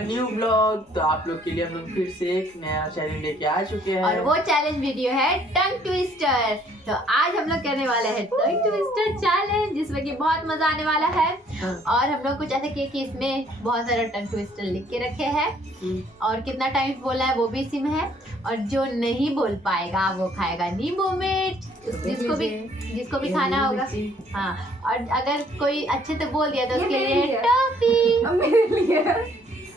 New blog. तो आप लोग के लिए हम लोग फिर से एक नया चैलेंज लेके आ चुके हैं और वो चैलेंज वीडियो है टंग ट्विस्टर। तो आज हम लोग करने वाले हैं टंग ट्विस्टर चैलेंज, जिसमें कि बहुत मजा आने वाला है। और हम लोग कुछ ऐसे किए कि इसमें बहुत सारा टंग ट्विस्टर लिख के रखे हैं और कितना टाइम बोला है वो भी इसी में है। और जो नहीं बोल पाएगा वो खाएगा नींबू मिर्च, जिसको भी खाना होगा। हाँ, और अगर कोई अच्छे से बोल दिया तो उसके लिए टॉफी मेरे लिए।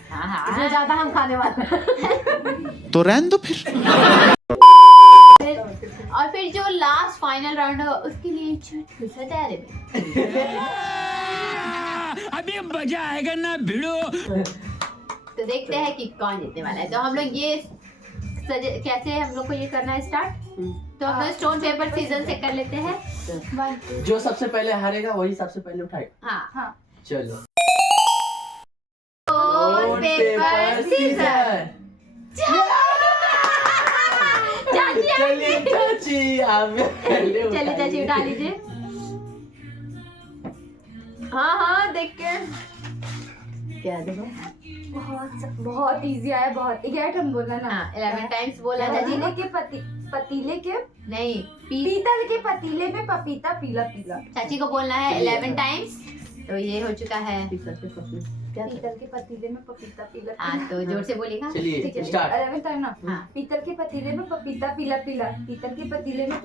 हाँ इसमें ज्यादा हम खाने वाले हैं। तो रहने दो फिर। और फिर जो लास्ट फाइनल राउंड होगा उसके लिए चुटकुला तैयारी में। अभी मजा आएगा ना भिड़ो। तो देखते हैं कि कौन जीतने वाला है। तो हम लोग ये कैसे हम लोग को ये करना है स्टार्ट। तो हम लोग स्टोन पेपर सीजर से कर लेते हैं। जो सबसे पहले हारेगा वही सबसे पहले उठाएगा। हाँ, चलो स्टोन पेपर सीजर। चलिए चाची आप पहले चलिए चाची उठा लीजिए। हाँ देख के क्या देखो, बहुत इजी आया, बहुत एट हम बोला ना। 11 टाइम्स बोला चाची ने। पतीले के पतीले के नहीं, पीतल के पतीले में पपीता पीला पीला। चाची को बोलना है 11 टाइम्स। तो ये हो चुका है। पीतल के पतीले में पपीता पीला। हाँ, तो जोर से बोलेगा। चलिए स्टार्ट। 11 टाइम ना। हाँ। पीतल के पतीले में पपीता पीला पीला। पीतल के पतीले में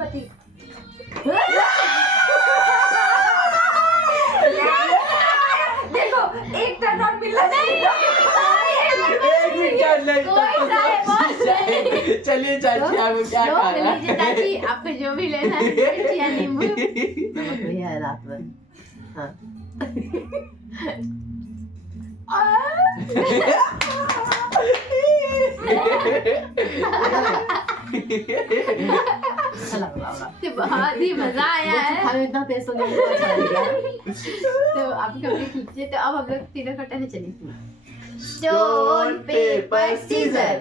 देखो, एक टर्न और मिला नहीं। चलिए चाची आपको क्या खाना लीजिए चाची, आपको जो भी लेना है मिर्च या नींबू। भैया रात में। हाँ। तो बहुत ही मजा आया है। इतना टेस्ट तो आप कंप्लीट कीजिए। तो अब हम लोग तीनों को टर्न चलिए। Stone paper scissor.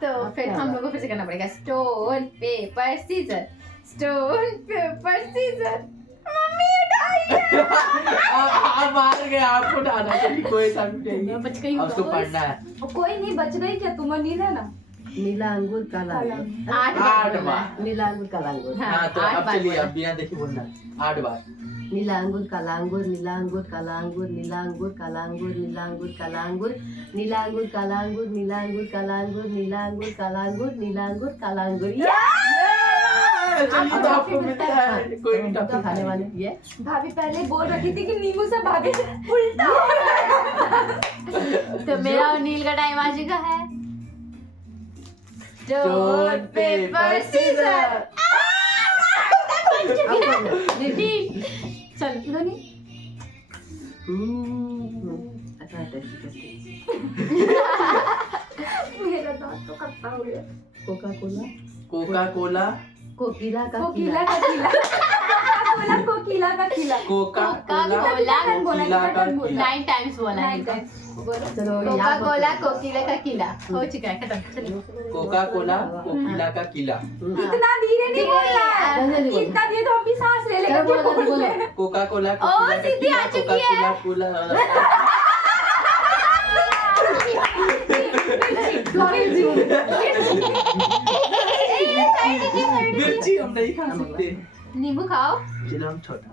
तो फिर हम लोग को फिर से करना पड़ेगा stone paper scissor, stone paper scissor. Mummy उठाइए। आप हार गए, आपको उठाना चाहिए। कोई सा भी बच गई हूँ। उसको पढ़ना है। कोई नहीं बच गई क्या? तुम नीला ना। नीला अंगूर काला अंगूर। 8 बार। नीला अंगूर काला अंगूर। हाँ तो अब चलिए, अब बिना देखे बोलना 8 बार। नीला अंगूर काला अंगूर, नीला अंगूर काला अंगूर, नीला अंगूर काला अंगूर, नीला अंगूर काला अंगूर, नीला अंगूर काला अंगूर, नीला अंगूर काला अंगूर, नीला अंगूर काला अंगूर, नीला अंगूर काला अंगूर। चलिए तो आपको मिलता है कोई भी टॉफी खाने वाले। ये भाभी पहले बोल रही थी कि नींबू से भाभी उल्टा हो रहा है। तो मेरा और नील का टाइम आ चुका है। Stone paper scissor. चल धोनी। मेरा दांत तो खट्टा हो गया। Coca Cola. Coca Cola. कोकिला का कोकिला का किला। कोकिला का किला। कोका कोला कोला कोकिला का किला। 9 टाइम्स बोला है। चलो कोका कोला कोकिला का किला हो चुका है, खत्म। चलिए। कोका कोला कोकिला का किला। इतना धीरे नहीं बोलना है। इतना धीरे तो हम भी सांस ले लेंगे। कोका कोला ओ, सीधी आ चुकी है। कोला मिर्ची हम नहीं खा सकते। नींबू खाओ। चलो हम छोटा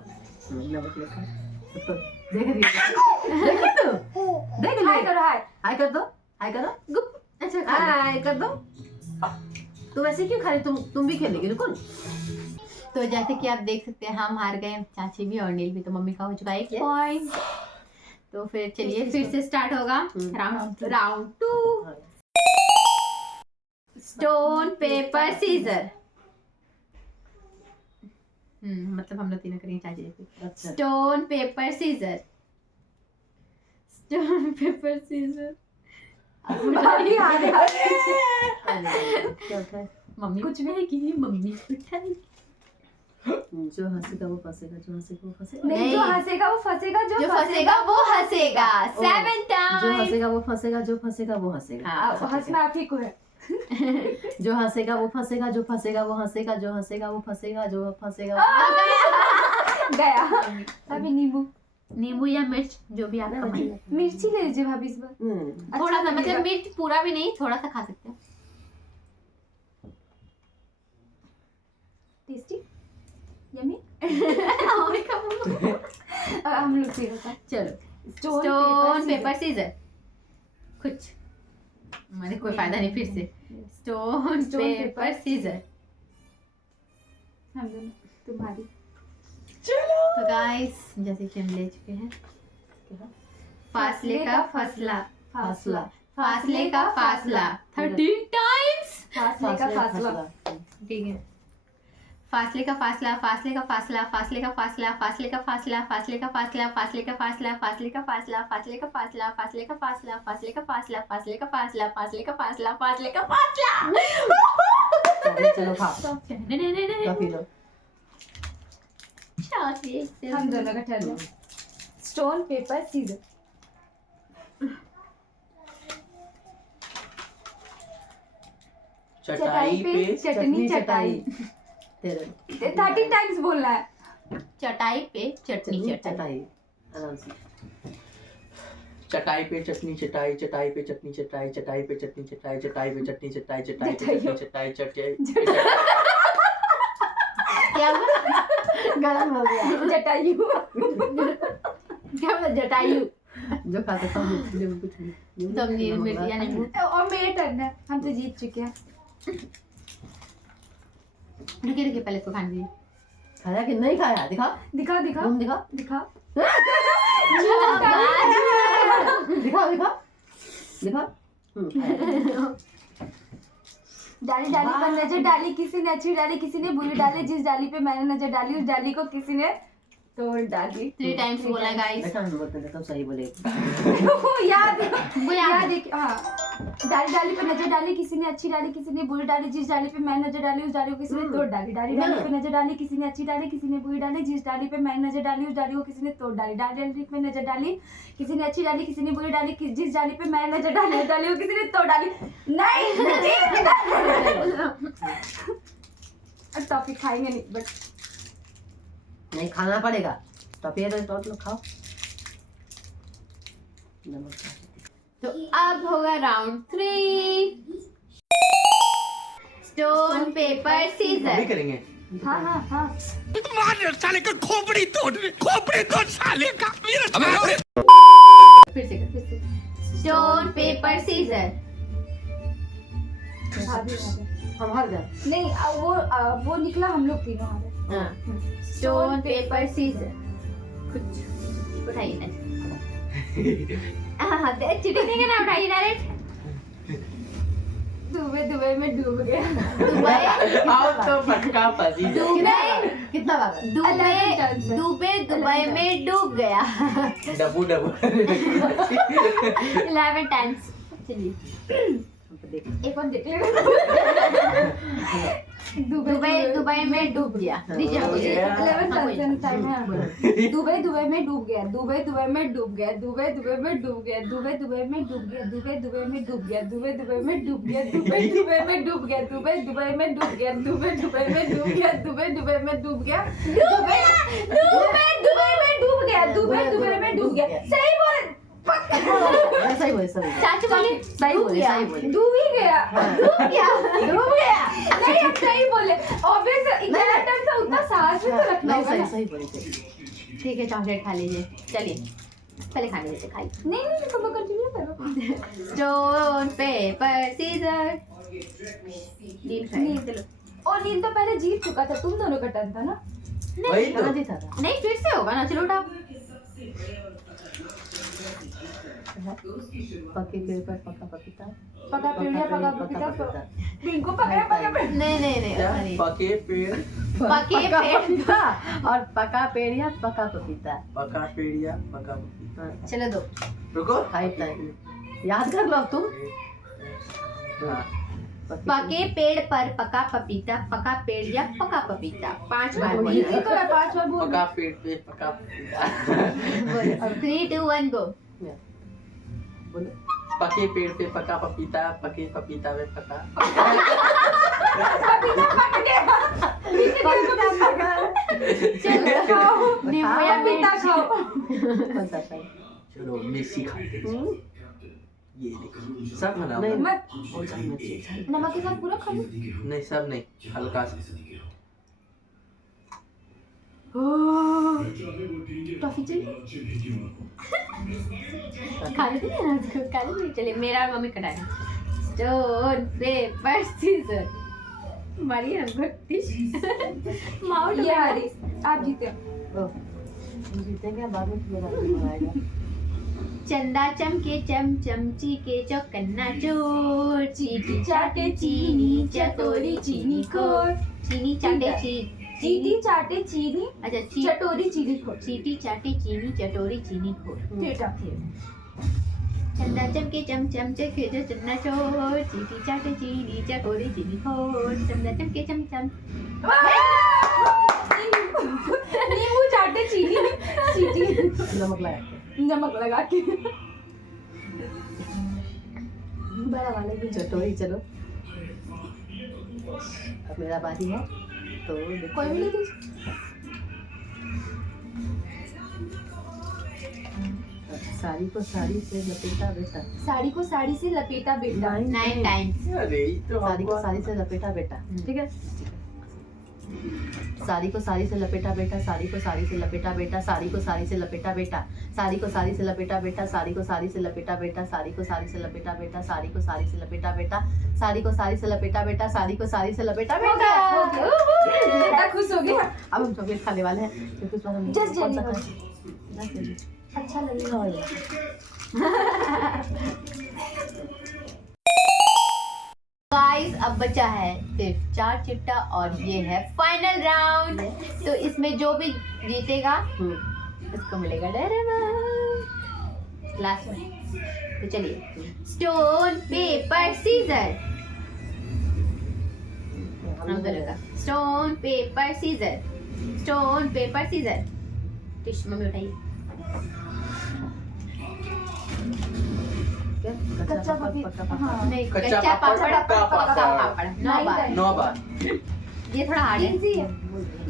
देख तो देख हाय करो, हाय कर दो, हाय करो। गुप। अच्छा हाय कर दो। तुम ऐसे क्यों खा रही? तुम भी खेलेगी। रुको। तो जैसे कि आप देख सकते हैं हम हार गए, चाची भी और नील भी। तो मम्मी का हो चुका है 1 पॉइंट। तो फिर चलिए फिर से स्टार्ट होगा राउंड 2। Stone paper scissor. मतलब हम लोग तीनों करेंगे चाची जैसे। Stone paper scissor, stone paper scissor. Mummy कुछ भी नहीं की, मम्मी उठाई। जो हंसेगा वो फंसेगा, जो हंसेगा वो फंसेगा। नहीं, जो हंसेगा वो फंसेगा, जो फंसेगा वो हंसेगा। 7 टाइम। जो हंसेगा वो फंसेगा, जो फंसेगा वो हंसेगा। हंसना आप ही को है। जो हंसेगा वो फंसेगा, जो फंसेगा वो हंसेगा, जो हंसेगा वो फंसेगा, जो फंसेगा वो गया। अभी नींबू नींबू या मिर्च जो भी आपका मन। मिर्ची ले लीजिए भाभी इस बार। थोड़ा सा लगेगा। मतलब मिर्च पूरा भी नहीं, थोड़ा सा खा सकते हो। Tasty yummy. चलो हम लोग फिर होता स्टोन पेपर सीजर। कुछ मैंने कोई फायदा नहीं, फिर से स्टोन पेपर सीजर। हम दोनों तुम्हारी। तो गाइस जैसे कि हम ले चुके हैं फासले का फासला, फासला फासले का फासला 13 टाइम्स। फासले का फासला। ठीक है, फासले का फासला, फासले का फासला, फासले का फासला, फासले का फासला, फासले का फासला, फासले का फासला, फासले का फासला, फासले का फासला, फासले का फासला, फासले का फासला, फासले का फासला, फासले का फासला, फासले का फासला। चलो खाओ, पी लो। हम दोनों का टर्न है। Stone paper scissor. चटाई पे चटनी चटाई। तेरे 13 टाइम्स बोलना है। चटाई पे चटनी चटाई। चटाई आराम से। चटाई पे चटनी चटाई, चटाई पे चटनी चटाई, चटाई पे चटनी चटाई, चटाई पे चटनी चटाई, चटाई पे चटनी चटाई, चटाई। क्या बोला? गलत हो गया। जटायु। क्या बोला? जटायु। जो खाते सब कुछ नहीं। सब मिर्च या नींबू। और मेरा टर्न है, हम तो जीत चुके हैं। रुकिए रुकिए, पहले इसको खाने दीजिए। खाया कि नहीं खाया? दिखा, दिखा दिखा तुम दिखा, दिखा। दिखा दिखा दिखा। डाली डाली पर नजर डाली, किसी ने अच्छी डाली, किसी ने बुरी डाली। जिस डाली पे मैंने नजर डाली, उस डाली को किसी ने तोड़ डाली। 3 टाइम्स बोला गाइस। ऐसा हम बोलते सब सही बोले। याद वो याद है। हाँ, डाली डाली पे नजर डाली, किसी ने अच्छी डाली, किसी ने बुरी डाली। जिस डाली पे मैंने नजर डाली, उस डाली को किसी ने तोड़ डाली। डाली डाली पे नजर डाली, किसी ने अच्छी डाली, किसी ने बुरी डाली। जिस डाली पे मैंने नजर डाली, उस डाली को किसी ने तोड़ डाली। डाली डाली पे नजर डाली, किसी ने अच्छी डाली, किसी ने बुरी डाली। जिस डाली पे मैंने नजर डाली, उस डाली को किसी ने तोड़ डाली। नहीं टॉपिक खाएंगे नहीं, बट नहीं खाना पड़ेगा। तो फिर तो खाओ। नमस्कार। तो अब होगा राउंड 3। स्टोन पेपर अभी सीजर। करेंगे। हाँ हाँ हाँ। मार साले का खोपड़ी तोड़ साले का। फिर से स्टोन पेपर सीजर। हम हार गए। नहीं वो निकला, हम लोग तीनों हारे। Stone paper scissor. कुछ उठाइए ना। चिटिंग नहीं करना, उठाइए डायरेक्ट। दुबई में डूब गया। आओ तो पटका फंसी जाए। कितना बार? दुबई में डूब गया। डबू 11 टाइम्स। चलिए एक बार देख लेना। दुबई में डूब गया। दीजिए हो गया। 11 टाइम है। दुबई में डूब गया। दुबई में डूब गया। दुबई में डूब गया। दुबई में डूब गया। दुबई में डूब गया। दुबई में डूब गया। दुबई में डूब गया। दुबई में डूब गया। दुबई में डूब गया। दुबई में डूब गया। दुबई में डूब गया। सही बोले। सही बोले, सही चाचू बोलिए। सही बोले, सही बोले। डूब ही गया। डूब गया। नहीं आप सही बोले। ऑब्वियस 11 टाइम था, उतना साहस भी तो रखना नहीं होगा ना। सही बोले, सही। ठीक है, चॉकलेट खा लीजिए। चलिए पहले खाने दीजिए, खाइए। नहीं तुम कंटिन्यू करो। Stone paper scissor. नील और नील तो पहले जीत चुका था, तुम दोनों का टर्न था ना। वही तो। कहाँ जीता था? नहीं फिर से होगा ना। चलो उठाओ। पके पेड़ पर पका पपीता। पका पेड़िया पका पपीता। पिंको पका नहीं क्या? नहीं। पके पेड़ पके पका पेड़। पपीता और पका पेड़ या पका पपीता। पका पेड़िया पका पपीता। हाँ, चलो दो। रुको। 5 टाइम याद कर लो अब तुम। हाँ। पके पेड़ पर पका पपीता, पका पेड़ या पका पपीता। 5 बार बोलिए। इसी तो है 5 बार बोल। पका पेड़ पे पका पपीता। 3 2 1 गो। बोलो। पके पेड़ पे पका पपीता, पके पपीता में पका। पपीता पक गया। चलो नींबू या पपीता मिर्च। खाओ। कौन सा था? चलो मिर्ची खाते हैं। हम्म? ये देखो सब बनाओ। नहीं मत कौन सा मिर्ची था? नमक के साथ पूरा खा लो। नहीं सब नहीं, हल्का सा। टॉफी चाहिए? खा लेते हैं ना, खा लेते। चलिए मेरा और मम्मी कटाए स्टोन पेपर सीजर मारिए हमको माउंट ये हारी, आप जीते। ओह, जीतेंगे बाद में तुम्हें रात आएगा। चंदा चमके चम चमची के चौकन्ना चोर चीटी चाटे चीनी चटोरी चीनी खोर चीनी चाटे चीटी चाटे चीनी अच्छा चटोरी चीनी खोर। चीटी चाटे चीनी चटोरी चीनी खोर बेटा चंदा चमके चम चमचे के जो चन्ना चोर चीटी चाटे चीनी चटोरी चीनी खोर चंदा चमके चम चम नींबू चाटे चीनी चीटी नमक लगा के। नमक लगा के। बड़ा वाले की चटोरी। चलो अब मेरा बारी है तो देखते कोई भी हैं। ले लीजिए। साड़ी को साड़ी से लपेटा बेटा। साड़ी को साड़ी से लपेटा बेटा। 9 टाइम्स अरे ये तो साड़ी को हमको- साड़ी से लपेटा बेटा। ठीक है। साड़ी को साड़ी से लपेटा बेटा। साड़ी को साड़ी से लपेटा बेटा। साड़ी को साड़ी से लपेटा बेटा। साड़ी को साड़ी से लपेटा बेटा। साड़ी को साड़ी से लपेटा बेटा। साड़ी को साड़ी से लपेटा बेटा। साड़ी को साड़ी से लपेटा बेटा। साड़ी को साड़ी से लपेटा बेटा। साड़ी को साड़ी से लपेटा हो बेटा। गया। बेटा खुश हो गया। अब हम चॉकलेट खाने वाले हैं क्योंकि उस बार हम Just कौन सा jelly खाए? Just jelly। अच्छा लगेगा। खाओ। गाइस अब बचा है सिर्फ 4 चिट्टा और ये है फाइनल राउंड तो इसमें जो भी जीतेगा उसको मिलेगा डायमंड लास्ट में। तो चलिए स्टोन पेपर सीजर हम दोनों का stone paper scissor stone paper scissor टिश मम्मी उठाइए कच्चा पपी- हाँ। नहीं कच्चा कच्चा पापड़, पापड़ पक्का पक्का पापड़। पापड़ 9 बार 9 बार। ये थोड़ा हार्ड है इजी है।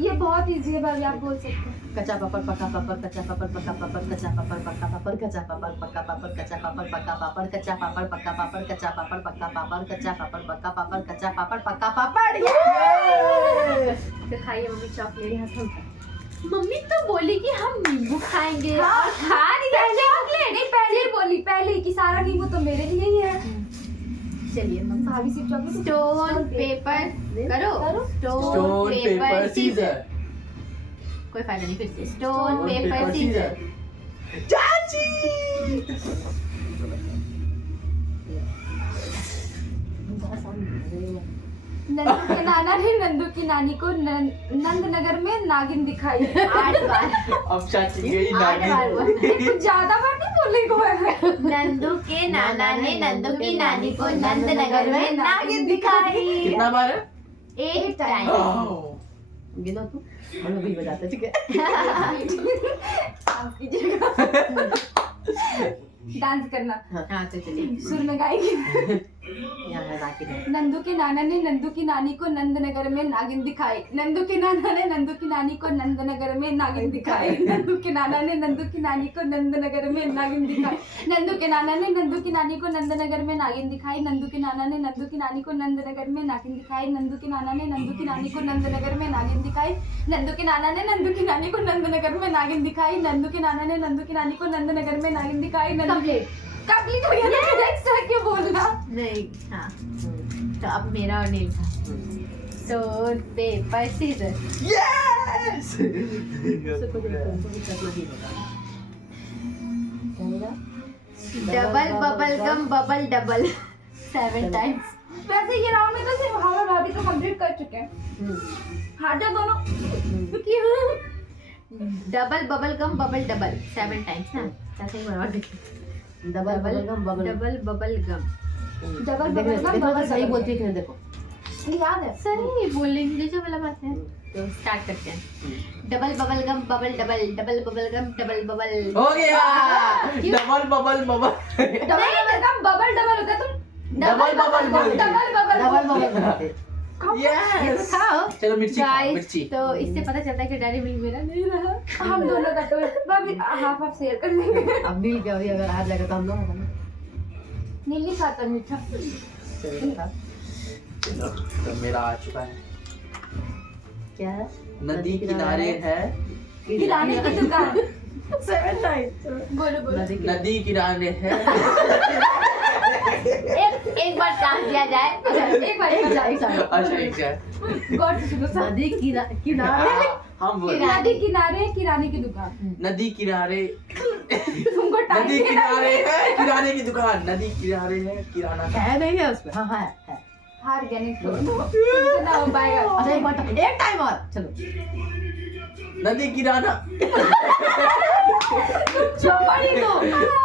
ये बहुत इजी है भाभी, आप बोल सकते हैं। कच्चा पापड़ पक्का पापड़ कच्चा पापड़ पक्का पापड़ कच्चा पापड़ पक्का पापड़ कच्चा पापड़ पक्का पापड़ कच्चा पापड़ पक्का पापड़ कच्चा पापड़ पक्का पापड़ कच्चा पापड़ पक्का पापड़ कच्चा पापड़ पक्का पापड़ कच्चा पापड़ पक्का पापड़। तो खाइए मम्मी चॉकलेट यहाँ से मम्मी तो बोली कि हम नींबू खाएंगे हाँ। और खा नहीं रहे चॉकलेट नहीं पहले बोली, पहले कि सारा नींबू तो मेरे लिए ही है। चलिए मम्मी भाभी सिर्फ चॉकलेट। स्टोन पेपर करो करो। Stone paper scissor. कोई फायदा नहीं फिर से स्टोन पेपर सीजर नंदू के नाना ने नंदू की नानी को नंद नगर में नागिन दिखाई। 8 बार अब चाची गई 8 बार हुआ। कुछ ज्यादा बार नहीं बोले को है। नंदू के नाना ने नंदू की नानी को नंद नगर में नागिन दिखाई कितना बार है? 8 टाइम ओह, गिनो तू हम भी बजाते ठीक है। डांस कीजिएगा। डांस करना हाँ तो चलिए सुर में गाएगी। यहाँ है राखी है। नंदू के नाना ने नंदू की नानी को नंद नगर में नागिन दिखाई। नंदू के नाना ने नंदू की नानी को नंद नगर में नागिन दिखाई। नंदू के नाना ने नंदू की नानी को नंद नगर में नागिन दिखाई। नंदू के नाना ने नंदू की नानी को नंद नगर में नागिन दिखाई। नंदू के नाना ने नंदू की नानी को नंद नगर में नागिन दिखाई। नंदू के नाना ने नंदू की नानी को नंद नगर में नागिन दिखाई। नंदू के नाना ने नंदू की नानी को नंद नगर में नागिन दिखाई। नंदू के नाना ने नंदू की नानी को नंद नगर में नागिन दिखाई। कंप्लीट हो गया ना, नेक्स्ट क्या बोलना। नहीं हाँ तो अब मेरा और नील का स्टोन पेपर सीजर यस। उसको देखो उनको भी करना ही होगा। क्या होगा? Double bubble gum bubble double 7 times वैसे ये राउंड में तो सिर्फ हम और भाभी तो कंप्लीट कर चुके हैं। हार जा दोनों। Double bubble gum bubble double 7 times ना ऐसे ही बराबर देखिए double bubble gum bubble double bubble gum double देखो बबल गम, देखो बबल सही डबल। बोलती है कि नहीं देखो। याद है सही बोलेंगे जो वाला बात है तो स्टार्ट करते हैं double bubble gum bubble double double bubble gum double bubble हो गया। क्यों? Double bubble bubble double bubble gum bubble double होता है। तुम डबल बबल बोल रही है। डबल बबल डबल बबल करते यस खाओ। चलो मिर्ची खाओ Guys, मिर्ची तो इससे पता चलता है कि डेयरी मिल्क मेरा नहीं रहा। हम दोनों का तो भाभी हाफ हाफ शेयर कर लेंगे। अब मिल के अभी अगर आ जाएगा तो हम लोग नीली खाता मीठा। चलो तो मेरा आ चुका है क्या है? नदी किनारे है किराने की दुकान। 7 टाइम बोलो बोलो। नदी किनारे है एक बार चांस दिया जाए। एक बार एक जाए अच्छा एक है गौर से सुनो सब। नदी किनारे हम बोल नदी किनारे किराने की दुकान। नदी किनारे तुमको टाइम नदी किनारे है किराने की दुकान नदी किनारे है किराना का है नहीं है उसमें? हाँ है। हार गया नहीं तुमसे ना हो पाएगा। अच्छा एक बार एक टाइम और चलो। नदी किराना छोड़ ही दो।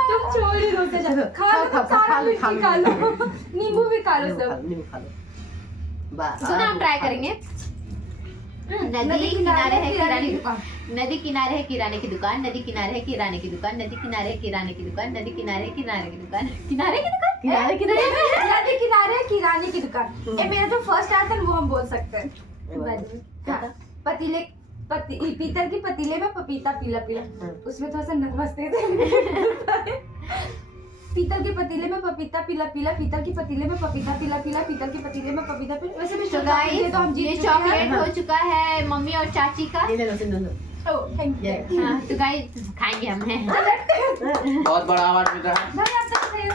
तुम छोड़ ही दो से चलो, खा लो खा, सारा खा लो, मिर्ची खा खा लो। लो। नींबू भी खा लो सब। नींबू खा लो। बस सुनो हम ट्राई करेंगे। नदी किनारे है किराने की दुकान। नदी किनारे है किराने की दुकान नदी किनारे है किराने की दुकान नदी किनारे है किराने की दुकान नदी किनारे है किराने की दुकान किनारे की दुकान किनारे किनारे नदी किनारे किराने की दुकान। ये मेरा जो फर्स्ट आता है वो हम बोल सकते हैं। हाँ, पतीले पीतल की पतीले में पपीता पीला पीला। उसमें थोड़ा सा नर्वस थे। पीतल के पतीले में पपीता पीला पीला पीतल की पतीले में पपीता पीला पीला पीतल के पतीले में पपीता पीला। वैसे भी तो गाइस तो हम ये जीत चुके हैं। चॉकलेट हो चुका है मम्मी और चाची का। ये ले लो। Oh thank you. हाँ, तो गाइस खाएंगे हमने। बहुत बड़ा आवाज मिल रहा है भाई आप सकते हैं।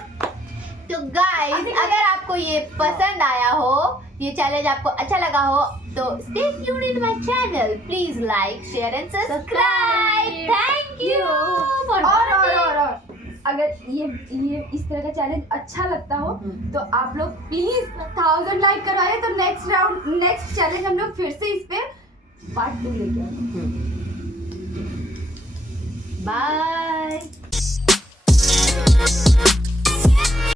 तो गाइस अगर आपको ये पसंद आया हो ये चैलेंज आपको अच्छा लगा हो तो stay tuned in my channel please like share and subscribe thank you for और अगर ये इस तरह का चैलेंज अच्छा लगता हो तो आप लोग प्लीज 1000 लाइक करवाइए तो नेक्स्ट चैलेंज हम लोग फिर से इस पे पार्ट 2 लेके आएंगे। बाय